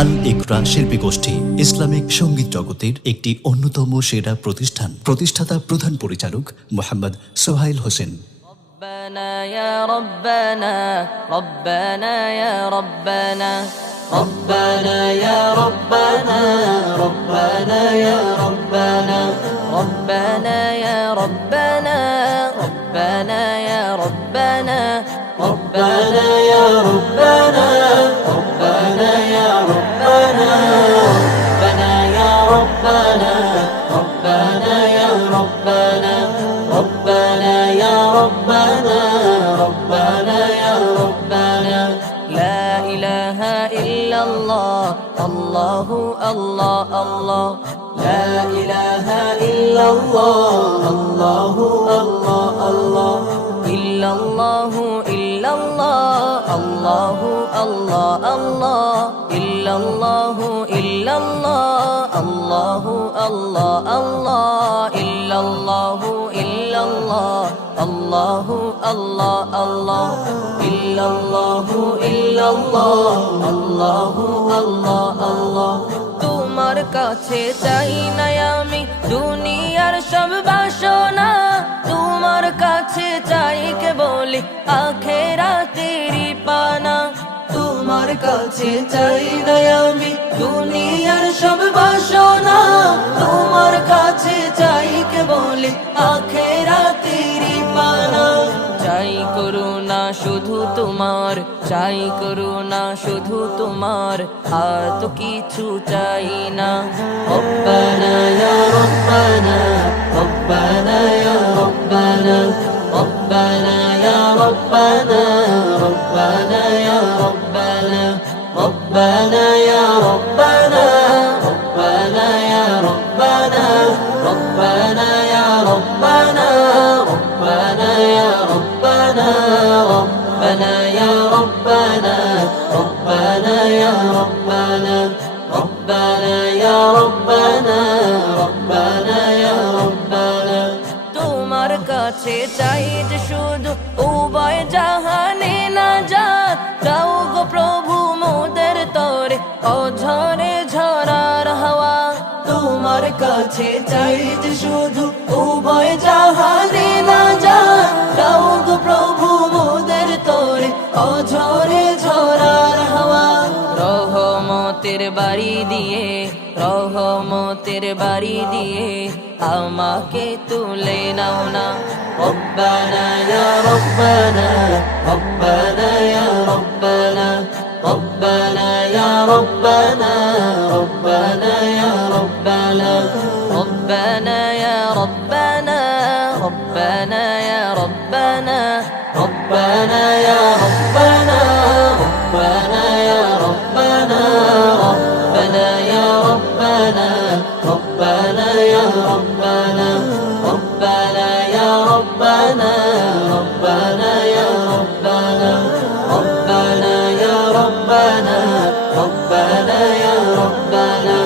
আল ইকরা শিল্পী গোষ্ঠী ইসলামিক সঙ্গীত জগতের একটি অন্যতম সেরা প্রতিষ্ঠান। প্রতিষ্ঠাতা প্রধান পরিচালক মোহাম্মদ সোহাইল হোসেন। ربنا يا ربنا ربنا يا ربنا ربنا يا ربنا ربنا يا ربنا ربنا يا ربنا ربنا يا ربنا ربنا يا ربنا ربنا يا ربنا ربنا يا ربنا ربنا يا ربنا ربنا يا ربنا ربنا يا ربنا لا إله إلا الله الله الله الله لا إله إلا الله الله الله الله إلا الله إلا الله الله الله الله إلا الله إلا الله الله الله الله إلا الله إلا الله الله الله الله إلا الله إلا الله الله الله الله তোমার কাছে চাই না আমি দুনিয়ার সব বাসনা তোমার কাছে চাই কেবল আখিরাতেরই পানা তোমার কাছে চাই না আমি দুনিয়ার সব বাসনা তোমার কাছে চাই কেবল আখিরাতেরই পানা চাই করুণা শুধু তোমার চাই করুণা শুধু তোমার আর তো কিছু চাই না রব্বানা ইয়া রব্বানা রব্বানা ইয়া রব্বানা ربنا يا ربنا ربنا يا ربنا ربنا يا ربنا ربنا يا ربنا ربنا يا ربنا ربنا يا ربنا ربنا يا ربنا ربنا يا ربنا ربنا يا ربنا ربنا يا ربنا তোমার কাছে চাই যে শুধু উভয় জাহানে না যাত দাও গো প্রভু মোদের তরে অঝরে ঝরার হাওয়া তোমার কাছে চাই যে শুধু উভয় জাহানে না যাত দাও গো প্রভু মোদের তরে অঝরে ঝরার হাওয়া রহমতের বাড়ি দিয়ে রহমতের বাড়ি দিয়ে আমাকে তুলে নাও না রব্বানা ইয়া রব্বানা রব্বানা ইয়া রব্বানা রব্বানা ইয়া রব্বানা রব্বানা ইয়া রব্বানা রব্বানা ইয়া রব্বানা রব্বানা ইয়া রব্বানা রব্বানা ইয়া রব্বানা রব্বানা ইয়া রব্বানা ربنا يا ربنا ربنا يا ربنا ربنا يا ربنا ربنا يا ربنا ربنا يا ربنا ربنا يا ربنا